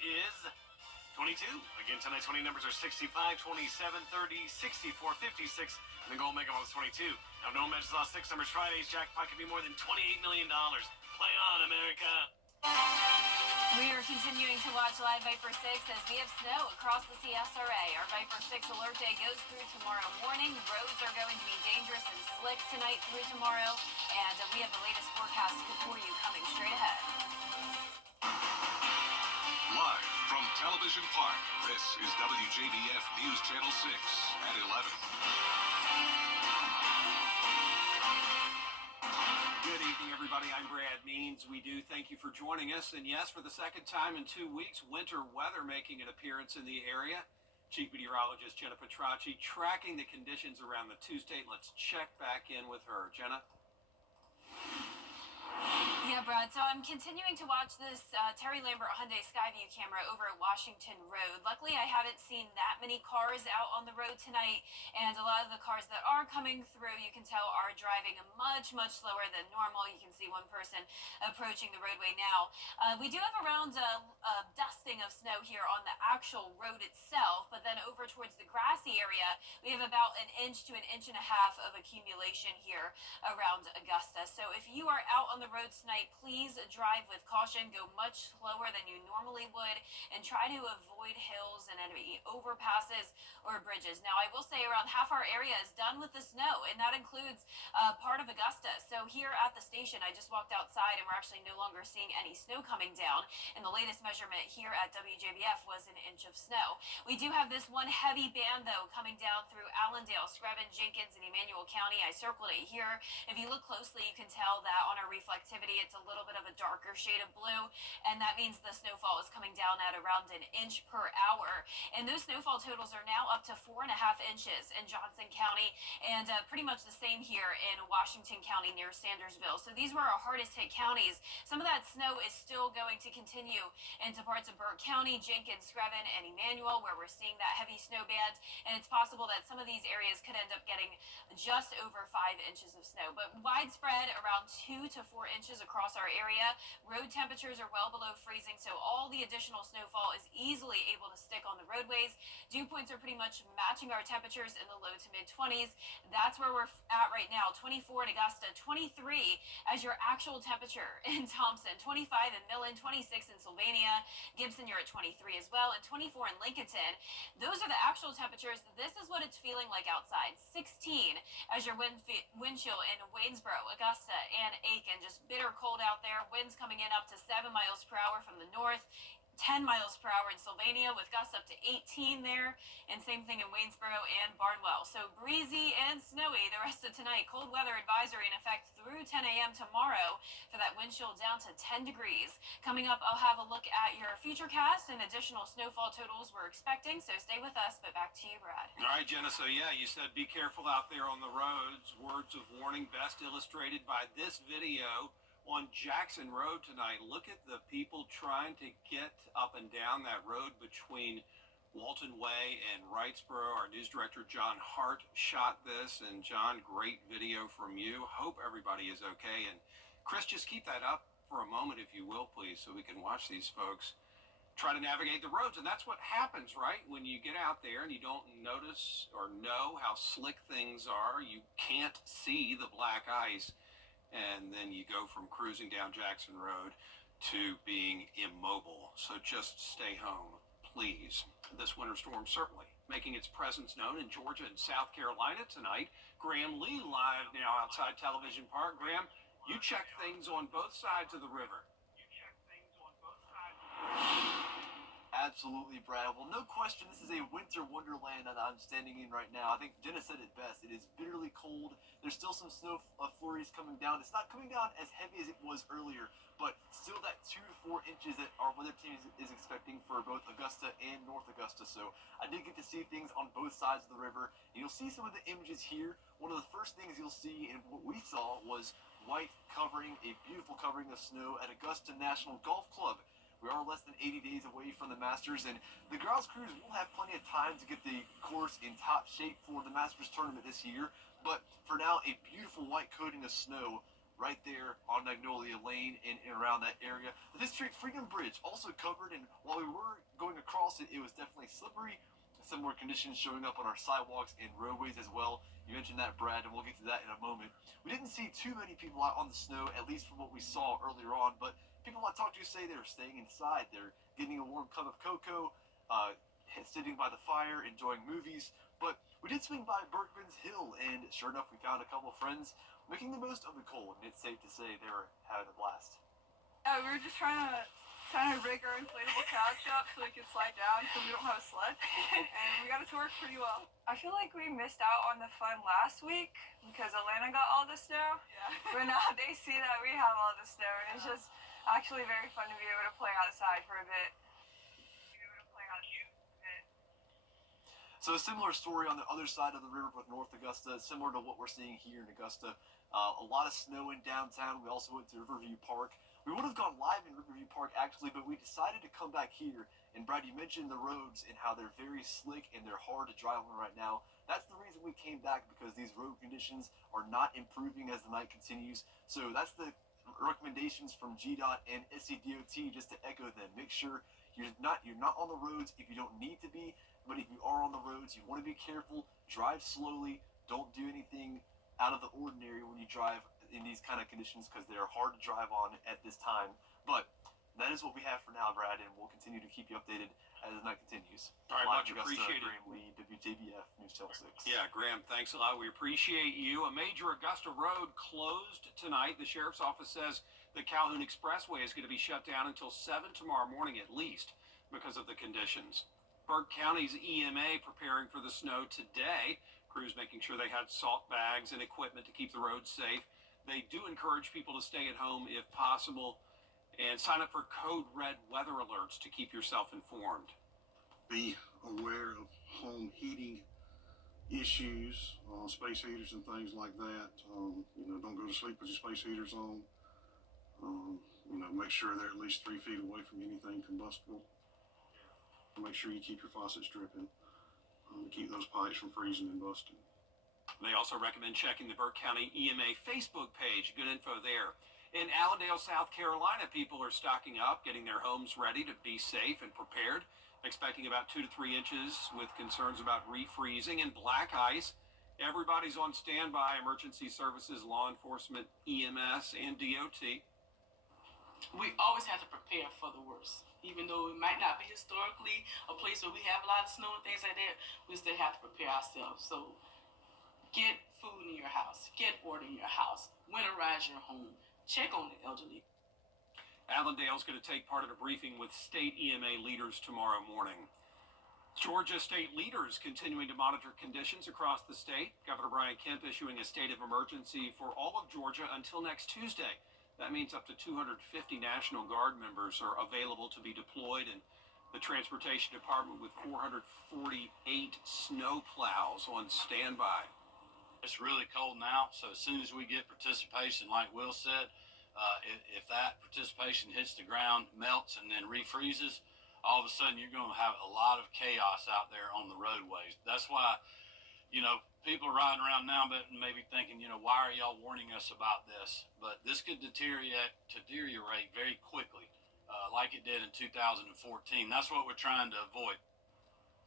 is 22. Again, tonight's winning numbers are 65, 27, 30, 64, 56, and the gold make was 22. Now, no matches lost 6 numbers. Friday's jackpot could be more than $28 million. Play on, America. We are continuing to watch Live Viper 6 as we have snow across the CSRA. Our Viper 6 alert day goes through tomorrow morning. Roads are going to be dangerous and slick tonight through tomorrow, and we have the latest forecast for you coming straight ahead. Live from Television Park, this is WJBF News Channel 6 at 11. Good evening, everybody. I'm Brad Means. We do thank you for joining us. And yes, for the second time in 2 weeks, winter weather making an appearance in the area. Chief Meteorologist Jenna Petracci tracking the conditions around the two-state. Let's check back in with her. Jenna? Yeah, Brad. So I'm continuing to watch this Terry Lambert Hyundai Skyview camera over at Washington Road. Luckily, I haven't seen that many cars out on the road tonight, and a lot of the cars that are coming through, you can tell, are driving much slower than normal. You can see one person approaching the roadway now. We do have around a dusting of snow here on the actual road itself, but then over towards the grassy area, we have about 1 inch to 1.5 inches of accumulation here around Augusta. So if you are out on the road tonight, please drive with caution, go much slower than you normally would, and try to avoid hills and any overpasses or bridges. Now, I will say around half our area is done with the snow, and that includes part of Augusta. So here at the station, I just walked outside, and we're actually no longer seeing any snow coming down. And the latest measurement here at WJBF was 1 inch of snow. We do have this one heavy band, though, coming down through Allendale, Screven, Jenkins, and Emmanuel County. I circled it here. If you look closely, you can tell that on our reflectivity, it's a little bit of a darker shade of blue, and that means the snowfall is coming down at around 1 inch per hour. And those snowfall totals are now up to 4.5 inches in Johnson County, and pretty much the same here in Washington County near Sandersville. So these were our hardest hit counties. Some of that snow is still going to continue into parts of Burke County, Jenkins, Screven, and Emmanuel, where we're seeing that heavy snow band, and it's possible that some of these areas could end up getting just over 5 inches of snow, but widespread around 2 to 4 inches across our area. Road temperatures are well below freezing, so all the additional snowfall is easily able to stick on the roadways. Dew points are pretty much matching our temperatures in the low to mid 20s. That's where we're at right now. 24 in Augusta, 23 as your actual temperature in Thompson, 25 in Millen, 26 in Sylvania, Gibson, you're at 23 as well, and 24 in Lincolnton. Those are the actual temperatures. This is what it's feeling like outside. 16 as your wind chill in Waynesboro, Augusta, and Aiken. Just bitter cold out there. Winds coming in up to 7 miles per hour from the north. 10 miles per hour in Sylvania, with gusts up to 18 there, and same thing in Waynesboro and Barnwell. So breezy and snowy the rest of tonight. Cold weather advisory in effect through 10 a.m. tomorrow for that wind chill down to 10 degrees. Coming up, I'll have a look at your futurecast and additional snowfall totals we're expecting, so stay with us, but back to you, Brad. All right, Jenna, so yeah, you said be careful out there on the roads. Words of warning best illustrated by this video on Jackson Road tonight. Look at the people trying to get up and down that road between Walton Way and Wrightsboro. Our news director, John Hart, shot this. And John, great video from you. Hope everybody is okay. And Chris, just keep that up for a moment, if you will, please, so we can watch these folks try to navigate the roads. And that's what happens, right? When you get out there and you don't notice or know how slick things are, you can't see the black ice. And then you go from cruising down Jackson Road to being immobile. So just stay home, please. This winter storm certainly making its presence known in Georgia and South Carolina tonight. Graham Lee live now outside Television Park. Graham, you check things on both sides of the river. Absolutely, Brad. Well, no question, this is a winter wonderland that I'm standing in right now. I think Jenna said it best. It is bitterly cold. There's still some snow flurries coming down. It's not coming down as heavy as it was earlier, but still that 2 to 4 inches that our weather team is expecting for both Augusta and North Augusta. So I did get to see things on both sides of the river. And you'll see some of the images here. One of the first things you'll see, and what we saw, was white covering, a beautiful covering of snow at Augusta National Golf Club. We are less than 80 days away from the Masters, and the grounds crews will have plenty of time to get the course in top shape for the Masters tournament this year. But for now, a beautiful white coating of snow right there on Magnolia Lane and around that area. The 5th Street Freedom Bridge also covered, and while we were going across it, it was definitely slippery. Similar conditions showing up on our sidewalks and roadways as well. You mentioned that, Brad, and we'll get to that in a moment. We didn't see too many people out on the snow, at least from what we saw earlier on, but people I talked to say they're staying inside. They're getting a warm cup of cocoa, sitting by the fire, enjoying movies. But we did swing by Berkman's Hill, and sure enough, we found a couple of friends making the most of the cold, and it's safe to say they were having a blast. We were just trying to rig our inflatable couch up so we could slide down because we don't have a sled, and we got it to work pretty well. I feel like we missed out on the fun last week because Atlanta got all the snow. Yeah. But now they see that we have all the snow, and it's just actually very fun to be able to play outside for a bit. So a similar story on the other side of the river with North Augusta, similar to what we're seeing here in Augusta. A lot of snow in downtown. We also went to Riverview Park. We would have gone live in Riverview Park actually, but we decided to come back here. And Brad, you mentioned the roads and how they're very slick and they're hard to drive on right now. That's the reason we came back, because these road conditions are not improving as the night continues. So that's the recommendations from GDOT and SCDOT, just to echo them. Make sure you're not on the roads if you don't need to be. But if you are on the roads, you want to be careful, drive slowly, don't do anything out of the ordinary when you drive in these kind of conditions, because they are hard to drive on at this time. But that is what we have for now, Brad, and we'll continue to keep you updated as the night continues. All right, Live much Augusta, appreciated. Graham Lee, WJBF News Channel 6. Yeah, Graham, thanks a lot. We appreciate you. A major Augusta road closed tonight. The sheriff's office says the Calhoun Expressway is going to be shut down until 7 tomorrow morning at least because of the conditions. Burke County's EMA preparing for the snow today. Crews making sure they had salt bags and equipment to keep the roads safe. They do encourage people to stay at home if possible and sign up for code red weather alerts to keep yourself informed. Be aware of home heating issues, space heaters and things like that. Don't go to sleep with your space heaters on. Make sure they're at least 3 feet away from anything combustible. Make sure you keep your faucets dripping to keep those pipes from freezing and busting. They also recommend checking the Burke County EMA Facebook page. Good info there. In Allendale, South Carolina, people are stocking up, getting their homes ready to be safe and prepared, expecting about 2 to 3 inches with concerns about refreezing and black ice. Everybody's on standby: emergency services, law enforcement, EMS, and DOT. We always have to prepare for the worst. Even though it might not be historically a place where we have a lot of snow and things like that, we still have to prepare ourselves. So get food in your house, get order in your house, winterize your home, check on the elderly. Allendale's going to take part in a briefing with state EMA leaders tomorrow morning. Georgia state leaders continuing to monitor conditions across the state. Governor Brian Kemp issuing a state of emergency for all of Georgia until next Tuesday. That means up to 250 National Guard members are available to be deployed, and the Transportation Department with 448 snow plows on standby. It's really cold now, so as soon as we get participation, like Will said, if that participation hits the ground, melts, and then refreezes, all of a sudden you're going to have a lot of chaos out there on the roadways. That's why, people are riding around now but maybe thinking, why are y'all warning us about this? But this could deteriorate very quickly, like it did in 2014. That's what we're trying to avoid.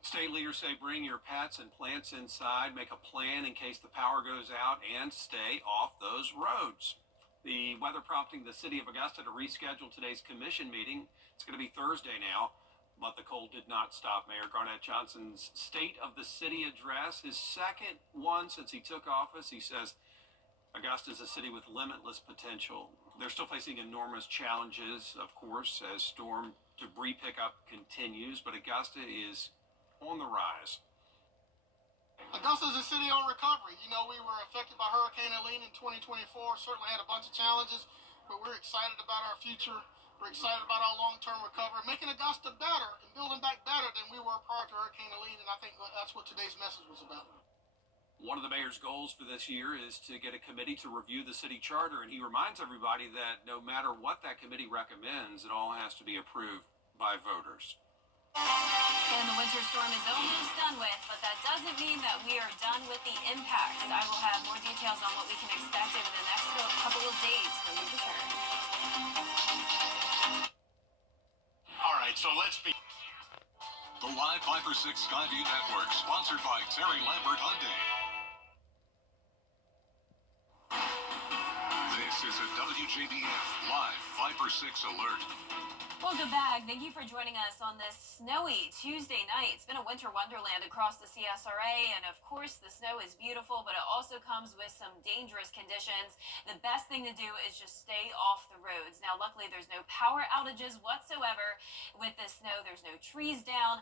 State leaders say bring your pets and plants inside, make a plan in case the power goes out, and stay off those roads. The weather prompting the city of Augusta to reschedule today's commission meeting. It's going to be Thursday now. But the cold did not stop Mayor Garnett Johnson's State of the City address, his second one since he took office. He says Augusta is a city with limitless potential. They're still facing enormous challenges, of course, as storm debris pickup continues, but Augusta is on the rise. Augusta is a city on recovery. We were affected by Hurricane Helene in 2024, certainly had a bunch of challenges, but we're excited about our future. We're excited about our long-term recovery, making Augusta better and building back better than we were prior to Hurricane Helene, and I think that's what today's message was about. One of the mayor's goals for this year is to get a committee to review the city charter, and he reminds everybody that no matter what that committee recommends, it all has to be approved by voters. And the winter winter storm is almost done with, but that doesn't mean that we are done with the impacts. I will have more details on what we can expect over the next couple of days when we return. All right, so let's be. The Live 5 for 6 Skyview Network, sponsored by Terry Lambert Hyundai. This is a WJBF Live 5 for 6 alert. Welcome back. Thank you for joining us on this snowy Tuesday night. It's been a winter wonderland across the CSRA, and of course the snow is beautiful, but it also comes with some dangerous conditions. The best thing to do is just stay off the roads. Now, luckily, there's no power outages whatsoever with this snow. There's no trees down,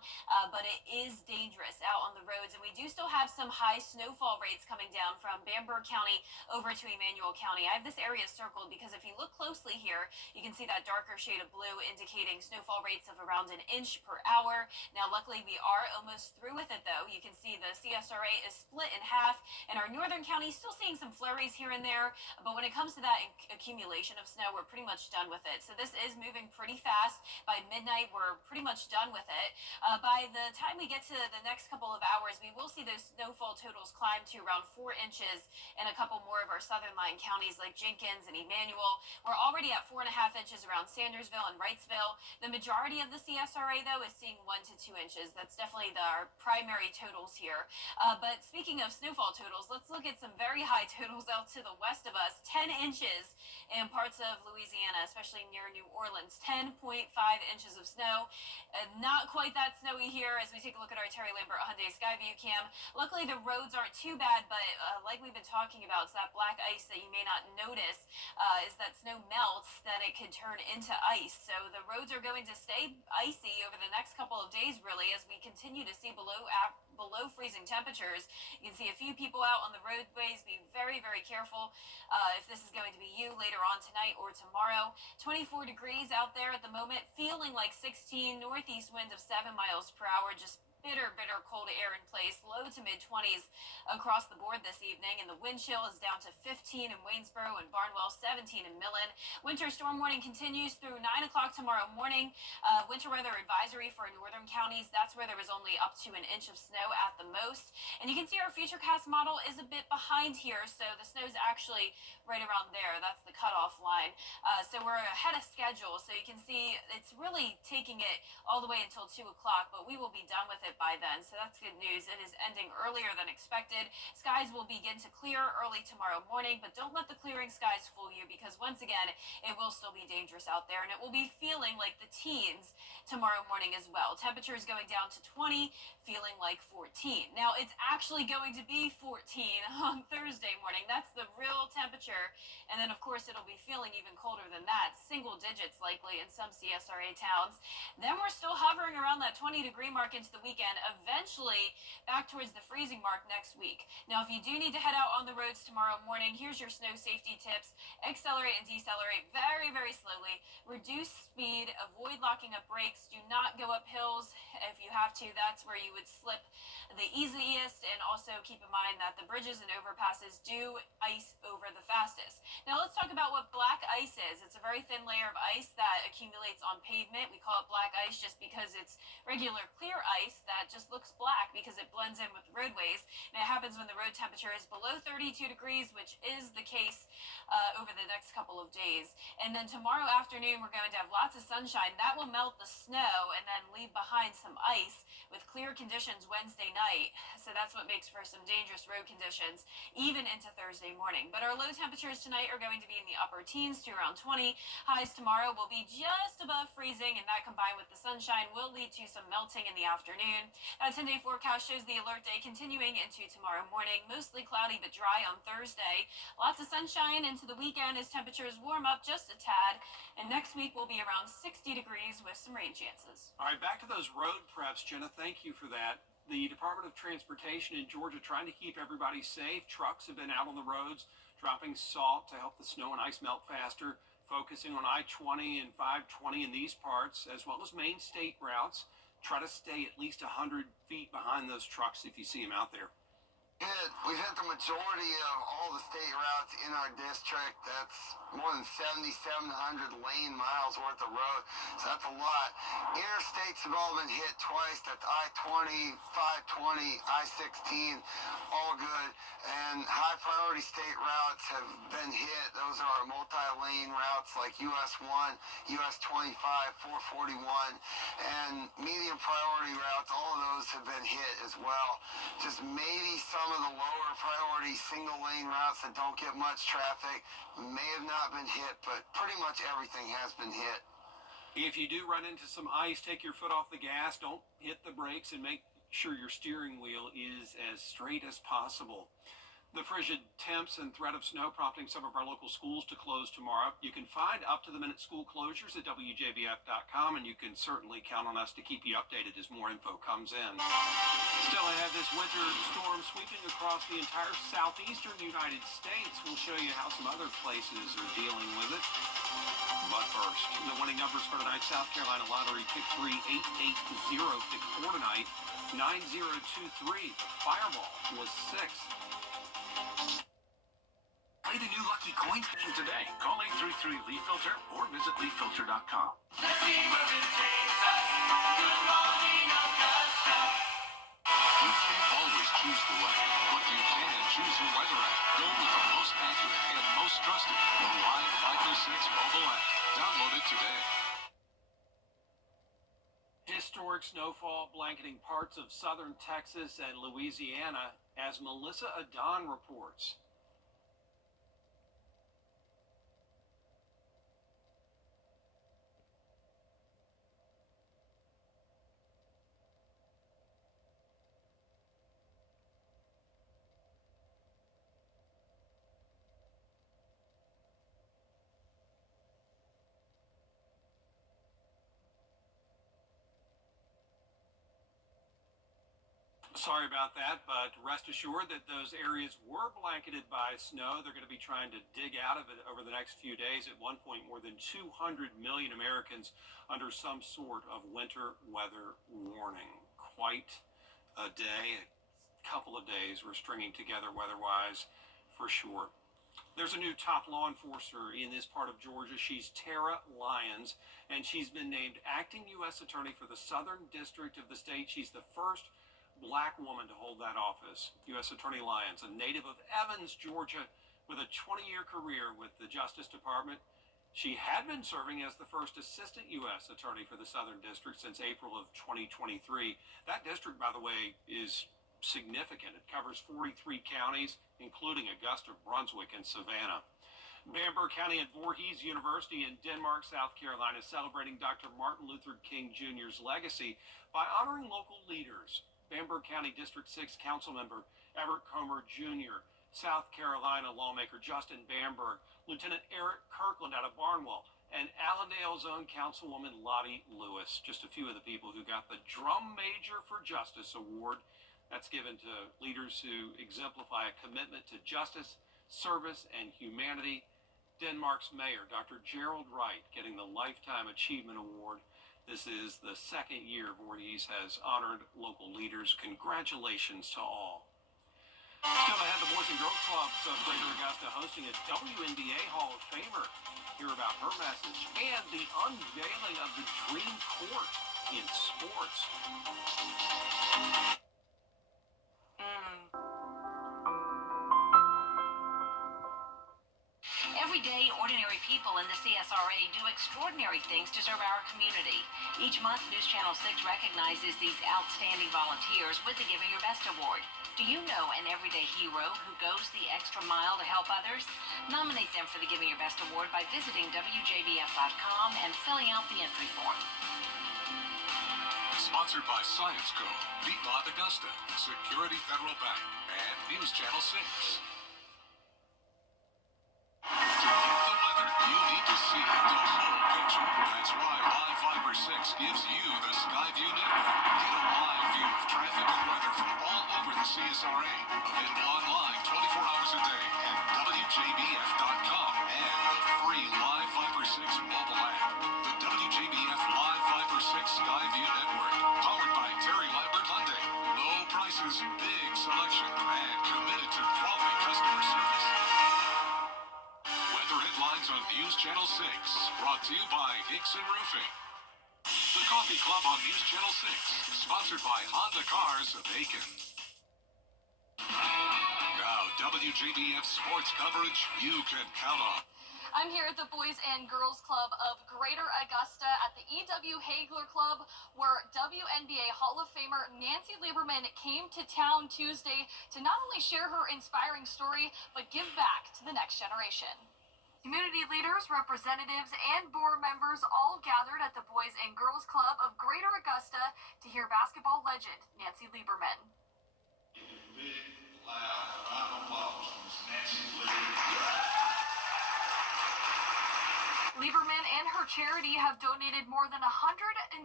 but it is dangerous out on the roads, and we do still have some high snowfall rates coming down from Bamberg County over to Emmanuel County. I have this area circled because if you look closely here, you can see that darker shade of blue indicating snowfall rates of around an inch per hour. Now, luckily, we are almost through with it, though. You can see the CSRA is split in half, and our northern counties still seeing some flurries here and there, but when it comes to that accumulation of snow, we're pretty much done with it. So this is moving pretty fast. By midnight, we're pretty much done with it. By the time we get to the next couple of hours, we will see those snowfall totals climb to around 4 inches in a couple more of our southern line counties like Jenkins and Emmanuel. We're already at 4.5 inches around Sandersville and Wrightsville. The majority of the CSRA, though, is seeing 1 to 2 inches. That's definitely our primary totals here. But speaking of snowfall totals, let's look at some very high totals out to the west of us. 10 inches in parts of Louisiana, especially near New Orleans. 10.5 inches of snow. Not quite that snowy here as we take a look at our Terry Lambert Hyundai Skyview cam. Luckily, the roads aren't too bad, but like we've been talking about, it's that black ice that you may not notice. As that snow melts, then it can turn into ice. So the roads are going to stay icy over the next couple of days, really, as we continue to see below freezing temperatures. You can see a few people out on the roadways. Be very, very careful if this is going to be you later on tonight or tomorrow. 24 degrees out there at the moment, feeling like 16, northeast winds of 7 miles per hour, just bitter cold air in place, low to mid 20s across the board this evening, and the wind chill is down to 15 in Waynesboro and Barnwell, 17 in Millen. Winter storm warning continues through 9 o'clock tomorrow morning. Winter weather advisory for northern counties. That's where there was only up to an inch of snow at the most. And you can see our futurecast model is a bit behind here, so the snow is actually right around there. That's the cutoff line. So we're ahead of schedule, so you can see it's really taking it all the way until 2 o'clock, but we will be done with it by then, so that's good news. It is ending earlier than expected. Skies will begin to clear early tomorrow morning, but don't let the clearing skies fool you, because once again, it will still be dangerous out there, and it will be feeling like the teens tomorrow morning as well. Temperatures going down to 20, feeling like 14. Now, it's actually going to be 14 on Thursday morning. That's the real temperature, and then, of course, it'll be feeling even colder than that, single digits likely in some CSRA towns. Then we're still hovering around that 20-degree mark into the weekend, eventually back towards the freezing mark next week. Now, if you do need to head out on the roads tomorrow morning, here's your snow safety tips. Accelerate and decelerate very, very slowly. Reduce speed. Avoid locking up brakes. Do not go up hills. If you have to, that's where you would slip the easiest. And also keep in mind that the bridges and overpasses do ice over the fastest. Now, let's talk about what black ice is. It's a very thin layer of ice that accumulates on pavement. We call it black ice just because it's regular clear ice that just looks black because it blends in with roadways. And it happens when the road temperature is below 32 degrees, which is the case over the next couple of days. And then tomorrow afternoon, we're going to have lots of sunshine. That will melt the snow and then leave behind some ice with clear conditions Wednesday night. So that's what makes for some dangerous road conditions even into Thursday morning. But our low temperatures tonight are going to be in the upper teens to around 20. Highs tomorrow will be just above freezing, and that combined with the sunshine will lead to some melting in the afternoon. That 10-day forecast shows the alert day continuing into tomorrow morning. Mostly cloudy but dry on Thursday. Lots of sunshine into the weekend as temperatures warm up just a tad. And next week will be around 60 degrees with some rain chances. All right, back to those road preps, Jenna. Thank you for that. The Department of Transportation in Georgia trying to keep everybody safe. Trucks have been out on the roads dropping salt to help the snow and ice melt faster, focusing on I-20 and 520 in these parts, as well as main state routes. Try to stay at least 100 feet behind those trucks if you see them out there. We've hit the majority of all the state routes in our district. That's more than 7,700 lane miles worth of road, so that's a lot. Interstates have all been hit twice. That's I-20, 520, I-16, all good. And high priority state routes have been hit. Those are our multi-lane routes like US 1, US 25, 441, and medium priority routes. All of those have been hit as well. Just maybe some of the lower priority single lane routes that don't get much traffic may have not been hit, but pretty much everything has been hit. If you do run into some ice, take your foot off the gas, don't hit the brakes, and make sure your steering wheel is as straight as possible. The frigid temps and threat of snow prompting some of our local schools to close tomorrow. You can find up-to-the-minute school closures at WJBF.com, and you can certainly count on us to keep you updated as more info comes in. Still ahead, this winter storm sweeping across the entire southeastern United States. We'll show you how some other places are dealing with it. But first, the winning numbers for tonight's South Carolina Lottery. Pick 3, 880. Pick 4 tonight, 9023. The Fireball was 6. Play the new Lucky Coin today. Call 833 Leaf Filter or visit leaffilter.com. Let's see where it takes us. Good morning, Augusta. You can't always choose the weather, but you can choose your weather app. Go with the most accurate and most trusted, the Live 506 mobile app. Download it today. Historic snowfall blanketing parts of southern Texas and Louisiana as Melissa Adon reports. Sorry about that, but rest assured that those areas were blanketed by snow. They're going to be trying to dig out of it over the next few days. At one point, more than 200 million Americans under some sort of winter weather warning. Quite a day, a couple of days we're stringing together weather-wise for sure. There's a new top law enforcer in this part of Georgia. She's Tara Lyons, and she's been named acting U.S. attorney for the Southern District of the state. She's the first black woman to hold that office. U.S. Attorney Lyons, a native of Evans, Georgia, with a 20-year career with the Justice Department. She had been serving as the first assistant U.S. attorney for the Southern District since April of 2023. That district, by the way, is significant. It covers 43 counties, including Augusta, Brunswick, and Savannah. Bamberg County and Voorhees University in Denmark, South Carolina, celebrating Dr. Martin Luther King Jr.'s legacy by honoring local leaders. Bamberg County District 6 Council Member Everett Comer Jr., South Carolina lawmaker Justin Bamberg, Lieutenant Eric Kirkland out of Barnwell, and Allendale's own Councilwoman Lottie Lewis. Just a few of the people who got the Drum Major for Justice Award. That's given to leaders who exemplify a commitment to justice, service, and humanity. Denmark's mayor, Dr. Gerald Wright, getting the Lifetime Achievement Award. This is the second year Voorhees has honored local leaders. Congratulations to all. Still ahead, the Boys and Girls Clubs of Greater Augusta hosting a WNBA Hall of Famer. Hear about her message and the unveiling of the Dream Court in sports. Every day, ordinary people in the CSRA do extraordinary things to serve our community. Each month, News Channel 6 recognizes these outstanding volunteers with the Giving Your Best Award. Do you know an everyday hero who goes the extra mile to help others? Nominate them for the Giving Your Best Award by visiting WJBF.com and filling out the entry form. Sponsored by Science Co., Beatmont Augusta, Security Federal Bank, and News Channel 6. To get the weather, you need to see the whole picture. That's why Live Fiber 6 gives you the Skyview network. Get a live view of traffic and weather from all over the CSRA. Available online 24 hours a day at WJBF.com and the free Live Fiber 6 mobile app. The WJBF Live Fiber 6 Skyview network, powered by Terry Lambert Hyundai. Low prices, big selection, and Channel 6. Brought to you by Hickson Roofing. The Coffee Club on News Channel 6. Sponsored by Honda Cars of Aiken. Now, WJBF sports coverage you can count on. I'm here at the Boys and Girls Club of Greater Augusta at the E.W. Hagler Club, where WNBA Hall of Famer Nancy Lieberman came to town Tuesday to not only share her inspiring story, but give back to the next generation. Community leaders, representatives, and board members all gathered at the Boys and Girls Club of Greater Augusta to hear basketball legend Nancy Lieberman. Big, loud round of applause for Nancy Lieberman. Lieberman and her charity have donated more than 130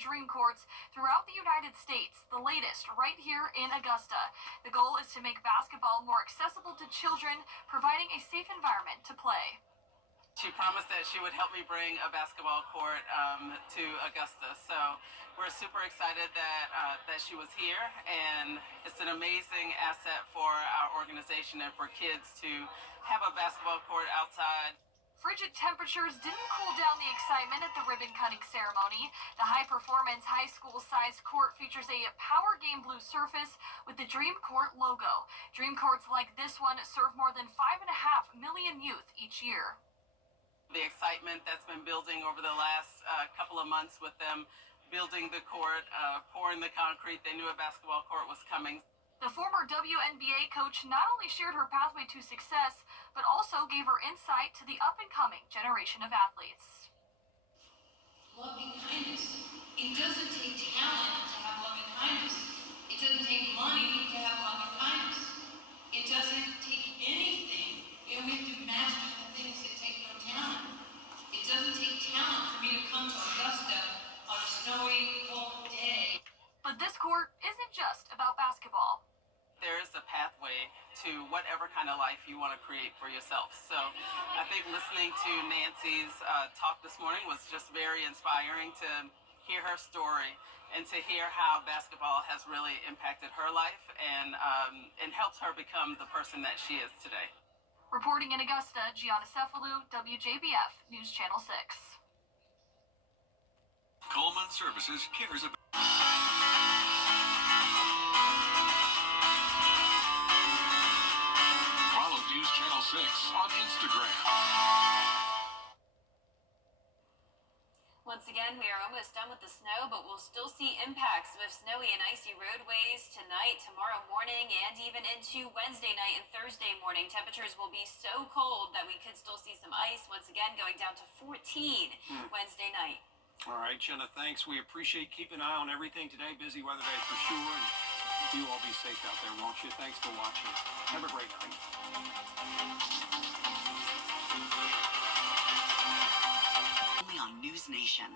dream courts throughout the United States, the latest right here in Augusta. The goal is to make basketball more accessible to children, providing a safe environment to play. She promised that she would help me bring a basketball court to Augusta, so we're super excited that she was here, and it's an amazing asset for our organization and for kids to have a basketball court outside. Frigid temperatures didn't cool down the excitement at the ribbon-cutting ceremony. The high-performance high school-sized court features a Power Game blue surface with the Dream Court logo. Dream courts like this one serve more than 5.5 million youth each year. The excitement that's been building over the last couple of months with them building the court, pouring the concrete, they knew a basketball court was coming. The former WNBA coach not only shared her pathway to success, but also gave her insight to the up-and-coming generation of athletes. Love and kindness. It doesn't take talent to have love and kindness. It doesn't take money to have love and kindness. It doesn't take anything. We have to master the things that take no talent. It doesn't take talent for me to come to Augusta on a snowy, cold day. But this court isn't just about basketball. There is a pathway to whatever kind of life you want to create for yourself. So I think listening to Nancy's talk this morning was just very inspiring to hear her story and to hear how basketball has really impacted her life and helped her become the person that she is today. Reporting in Augusta, Gianna Cephalou, WJBF News Channel 6. Coleman Services cares about. Follow News Channel 6 on Instagram. Once again, we are almost done with the snow, but we'll still see impacts with snowy and icy roadways tonight, tomorrow morning, and even into Wednesday night and Thursday morning. Temperatures will be so cold that we could still see some ice, once again going down to 14 Wednesday night. All right, Jenna, thanks. We appreciate keeping an eye on everything today. Busy weather day for sure. And you all be safe out there, won't you? Thanks for watching. Have a great night. Only on News Nation.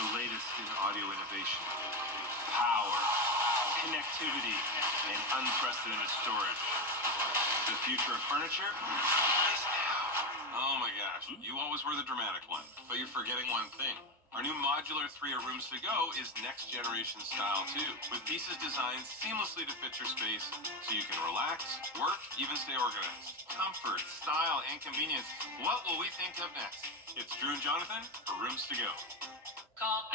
The latest in audio innovation, power, connectivity, and unprecedented storage. The future of furniture is now. Oh my gosh, you always were the dramatic one, but you're forgetting one thing. Our new modular 3 rooms to go is next generation style too, with pieces designed seamlessly to fit your space so you can relax, work, even stay organized. Comfort, style, and convenience. What will we think of next? It's Drew and Jonathan for Rooms to Go. Call